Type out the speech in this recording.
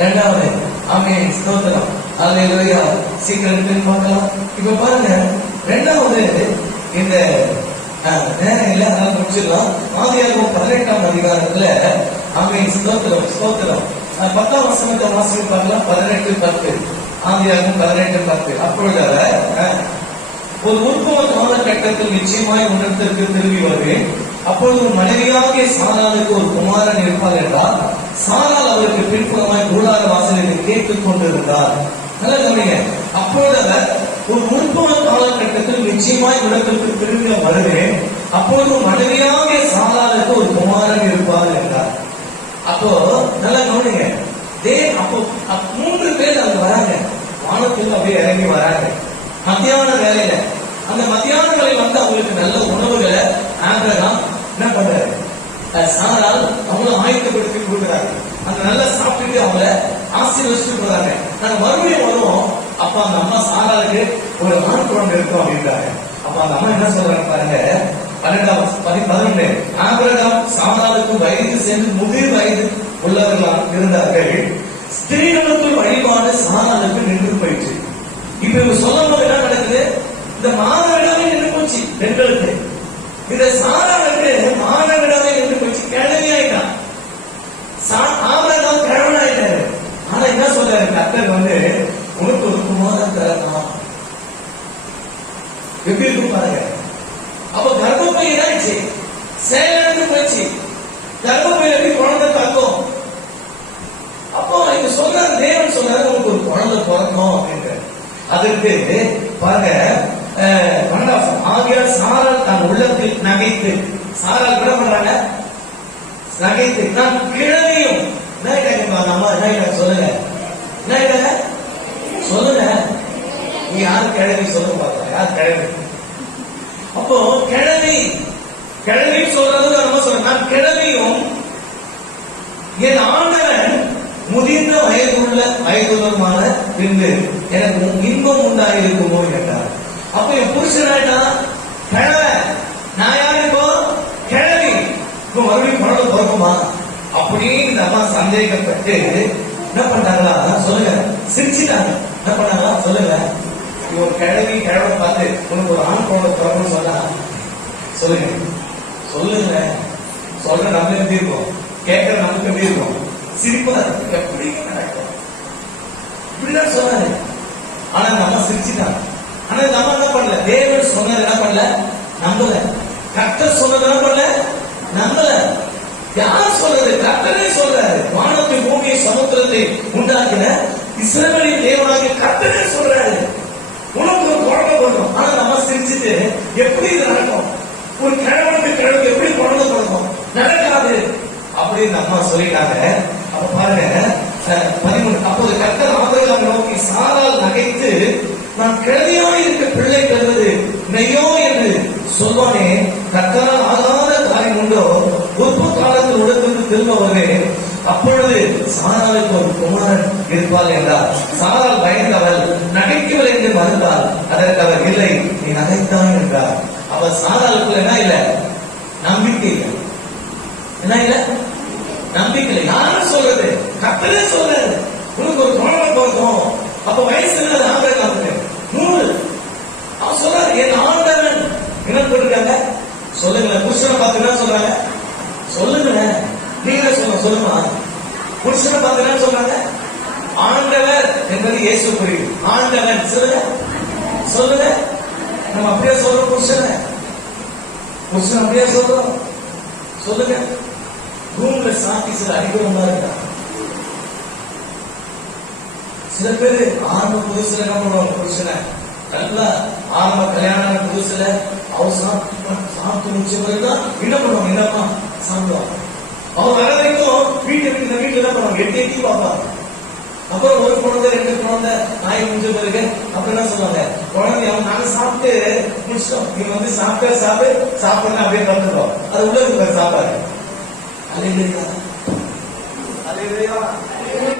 ரெண்டாவது ஆமே ஸ்தோத்திரம். அல்லேலூயா சீக்கிரம் இருக்குன்னு பார்க்கலாம். இப்ப பாருங்க ரெண்டாவது இந்த நேரம் இல்ல அதனால முடிச்சிடலாம். ஆதியாகவும் பதினெட்டாம் அதிகாரத்துல ஆமே ஸ்தோத்திரம் ஸ்தோத்திரம். பத்தாம் வசனத்தை வாசித்து பார்க்கலாம். பதினெட்டு பத்து. ஆதியாகவும் பதினெட்டு பத்து. அப்பொழுது ஒரு உற்பவ காலகட்டத்தில் நிச்சயமாய் உணர்த்திற்கு திரும்பி வருவேன். அப்பொழுது ஒரு மனைவியாகிய சாராளுக்கு ஒரு குமாரன் இருப்பார் என்றால் சாரால் அவருக்கு பின்புறமாய் கூடார வாசலில் கேட்டுக் கொண்டிருந்தார். நல்ல கவனிங்க அப்பொழுது அவர் ஒரு உற்பவ காலகட்டத்தில் நிச்சயமாய் உலகத்திற்கு திரும்பி வருவேன் அப்பொழுது ஒரு மனைவியாகிய சாராளுக்கு ஒரு குமாரன் இருப்பார் என்றார். அப்போ நல்லா கவனிங்க தே அப்போ மூன்று பேர் அங்க வராங்க. வானத்தில் அப்படியே இறங்கி வராங்க. மத்தியான வேலையில அந்த மத்தியான வேலை வந்து அவங்களுக்கு நல்ல உணவுகளை ஆபிரகாம் என்ன பண்றாரு சாரால் ஆயத்தப்படுத்தி கொடுக்குறாங்க அந்த நல்லா சாப்பிட்டுட்டு அவங்கள ஆசீர்வதிச்சுட்டு போறாங்க. நாங்க மறுபடியும் வருவோம். அப்ப அந்த அம்மா சாராளுக்கு ஒரு ஆண் குழந்தை இருக்கும் அப்படின்றாங்க. அப்ப அந்த அம்மா என்ன சொல்றாங்க பாருங்க. பன்னெண்டாம் பதி பதினொன்று ஆபிரகாம் சாராளுக்கும் வயது சென்று முதிர் வயது உள்ளவர்களாக இருந்தார்கள். ஸ்திரீகளுக்கு வழிபாடு சாராளுக்கு நின்று போயிடுச்சு இப்ப இவங்க சொல்லும் போது என்ன நடக்குது? இந்த மாதவிடாவே நின்று போச்சு பெண்களுக்கு. இந்த சாராளுக்கு மாதவிடாவே நின்று போச்சு கிழவி ஆயிட்டான் சா- ஆபிரகாம் கிழவன் ஆயிட்டாரு ஆனா என்ன சொல்றாரு கர்த்தர் வந்து உனக்கு ஒரு குமாரன் தரலாம் எப்படி இருக்கும் பாருங்க அப்ப கர்ப்பப்பை இதாச்சு செயலிழந்து போச்சு கர்ப்பப்பையில எப்படி குழந்தை தங்கும் அப்போ இங்க சொல்ற தேவன் சொல்றாரு உங்களுக்கு ஒரு குழந்தை பிறக்கும் அப்படின்ற அதற்கு பாருங்க அஹ், பன்னெண்டாம் ஆகியால் சாரால் தன் உள்ளத்தில் நகைத்து சாரால் கூட பண்றாங்க நகைத்து நான் கிழவியும் என்ன கேட்க அம்மா என்ன கேட்க சொல்லுங்க என்ன கேட்க சொல்லுங்க நீ யார் கிழவி சொல்ல பார்த்தா யார் கிழவி? அப்போ கிழவி கிழவி சொல்றது நம்ம சொல்றோம் கிழவியும் என் ஆண்டவன் முதிர்ந்த வயதுள்ள வயதுள்ளமான பின்பு எனக்கு இன்பம் உண்டாயிருக்குமோ கேட்டார் அப்ப என் புருஷனாயிட்டா கிழவ நான் யாரு இப்போ? கிழவி. இப்போ மறுபடியும் குழந்தை பிறக்குமா அப்படின்னு இந்த அம்மா சந்தேகப்பட்டு என்ன பண்ணாங்களா? சொல்லுங்க. சிரிச்சுட்டாங்க. என்ன பண்ணாங்களா? சொல்லுங்க. ஒரு கிழவி கிழவனை பார்த்து உனக்கு ஒரு ஆண் குழந்தை பிறக்கும்னு சொன்னா? சொல்லுங்க. சொல்லுங்க. சொல்ற நம்ம எப்படி இருக்கும் கேட்கற நமக்கு எப்படி இருக்கும்? சிரிப்பா இருக்கு எப்படி நடக்கும் இப்படிதான் சொன்னாரு. ஆனா நம்ம சிரிச்சுட்டான் ஆனா நம்ம என்ன பண்ணல? தேவன் சொன்னது என்ன பண்ணல? நம்பல. கர்த்தர் சொன்னது என்ன பண்ணல? நம்பல. யார் சொல்றது? கர்த்தரே சொல்றாரு. வானத்தை பூமியை சமுத்திரத்தை உண்டாக்கின இஸ்ரேலின் தேவனாக கர்த்தரே சொல்ற பண்ணணும் ஆனா நம்ம சிரிச்சுட்டு எப்படி இது நடக்கும்? ஒரு கிழவனுக்கு கிழவுக்கு எப்படி குழந்தை பிறக்கும்? நடக்காது. அப்படின்னு அம்மா சொல்லிட்டாங்க. அப்ப பாருங்க பதிமூணு அப்போது கர்த்தர் ஆபிரகாம் நோக்கி சாரால் நகைத்து நான் கிழவியாய் இருக்க பிள்ளை பெறுவது மெய்யோ என்று சொல்வானே. கர்த்தரால் ஆகாத காரியம் உண்டோ? உற்ப காலத்தில் உடத்திற்கு திரும்ப வருவேன். அப்பொழுது சாராளுக்கு ஒரு குமாரன் இருப்பார் என்றார். சாரால் பயந்தவள் நகைக்கவள் என்று மறுத்தாள். அதற்கு அவர் இல்லை நீ நகைத்தான் என்றார். அவர் சாராளுக்குள்ள என்ன இல்ல? நம்பிக்கை இல்லை. என்ன இல்ல? நம்பிக்கை யாரும் சொல்றது? கத்தலே சொல்றது உனக்கு ஒரு குழந்தை பிறக்கும் அப்ப வயசு என்ன ஆபிரகாமுக்கு நூறு அவன் சொல்றாரு என் ஆண்டவன் என்ன போட்டிருக்காங்க சொல்லுங்களேன் புருஷனை பார்த்து என்ன சொல்றாங்க சொல்லுங்களேன் நீங்க சொல்ல புருஷனை பார்த்து என்ன ஆண்டவர் என்பது இயேசு புரியுது ஆண்டவன் சொல்லுங்க. சொல்லுங்க. நம்ம அப்படியே சொல்றோம் புருஷனை. புருஷன் அப்படியே சொல்றோம். சொல்லுங்க. ரூம்ல சாத்தி சில அடிக்கிறவங்களா இருக்கா? சில பேர் ஆரம்ப புதுசுல என்ன பண்ணுவாங்க புருஷனை? நல்லா ஆரம்ப கல்யாணம் புதுசுல அவர் சாப்பிட்டு சாப்பிட்டு முடிச்ச பிறகுதான் என்ன பண்ணுவாங்க? என்னப்பா சாப்பிடுவாங்க. அவன் வர வரைக்கும் வீட்டு இந்த வீட்டுல தான் பண்ணுவாங்க எட்டி எட்டி பார்ப்பாங்க அப்புறம் ஒரு குழந்தை ரெண்டு குழந்தை நாய் முடிஞ்ச பிறகு அப்புறம் என்ன சொல்லுவாங்க? குழந்தை அவன் நாங்க சாப்பிட்டு முடிச்சோம் நீங்க வந்து சாப்பிட்டு சாப்பிட்டு சாப்பிடுங்க அப்படியே வந்துடும் அது உள்ள இருக்கிற சாப்பாடு. அலையிலையா. அலையிலையா.